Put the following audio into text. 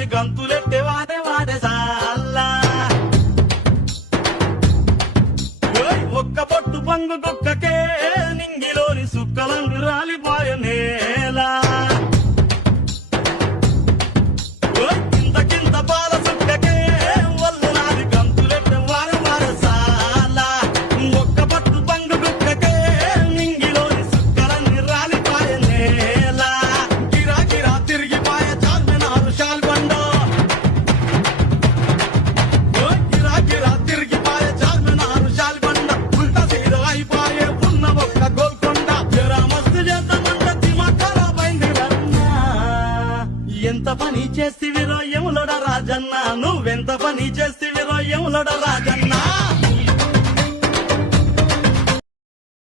నాది గంతులెట్టే వాడే వాడే సాల్లా ఒక్క పొట్టు పంగు కుక్కకే నింగిలోని సుక్కలంగు రాలిపోయే నేల కింద కింద పాల సుక్కకే వల్లు నాది గంతులెట్టే వాడే వాడే సాల్లా ఒక్క పొట్టు పంగు కుక్కకే నింగిలోని సుక్కలంగు రాలిపోయే నేల గిరా గిరా తిరిగిపోయే చార్మినారు షాల్బండ గిరా గిరా తిరిగిపోయే చార్మినారు షాల్బండ ఉల్టా సీదా అయిపోయే ఉన్న ఒక్క గోల్కొండ జరా మస్తు చేద్దామంట దిమా ఖరాబైంది రన్నా ఎంత పని చేస్తివిరో యములడ రాజన్న నువ్వెంత పని చేస్తివిరో యములడ రాజన్న